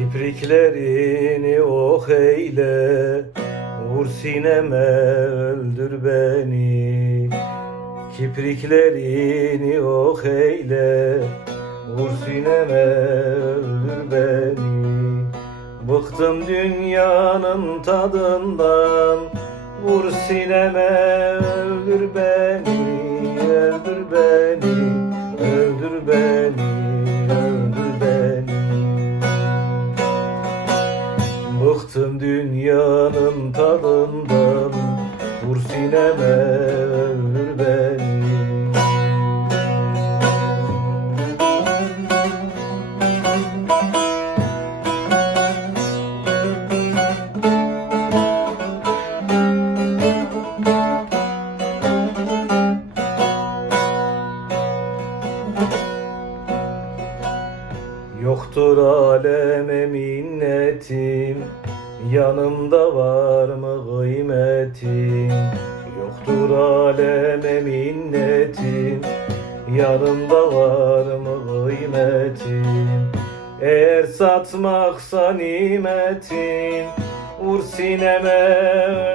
Kipriklerini oh eyle Vur sineme öldür beni. Kipriklerini oh eyle Vur sineme öldür beni. Bıktım dünyanın tadından Vur sineme öldür beni Öldür beni Öldür beni Bıktım dünyanın tadından Vur sineme öldür beni Yoktur aleme minnetim Yanımda var mı kıymetim Yoktur aleme minnetim Yanımda var mı kıymetim Eğer satmaksa nimetin. Vur sineme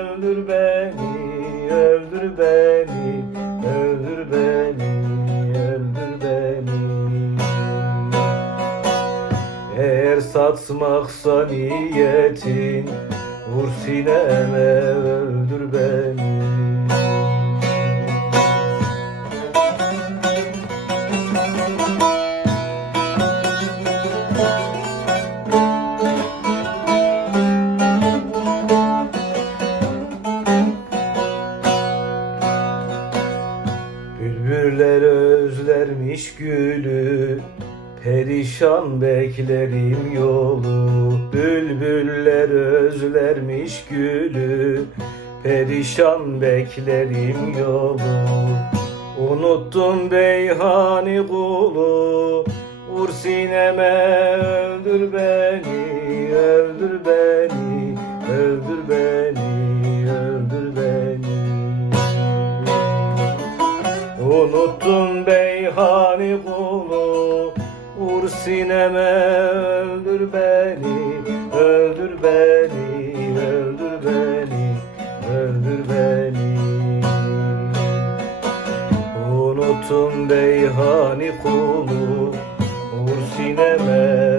öldür beni Öldür beni eğer satmaksa niyetin Vur sineme öldür beni. Bülbüller özlermiş gülü Perişan beklerim yolu Bülbüller özlermiş gülü. Perişan beklerim yolu Unuttum beyhani kulu. Vur sineme öldür beni Öldür beni Öldür beni Öldür beni. Unuttum beyhani kulu Vur sineme öldür beni Öldür beni Öldür beni Öldür beni. Unuttum beyhani kulu Vur sineme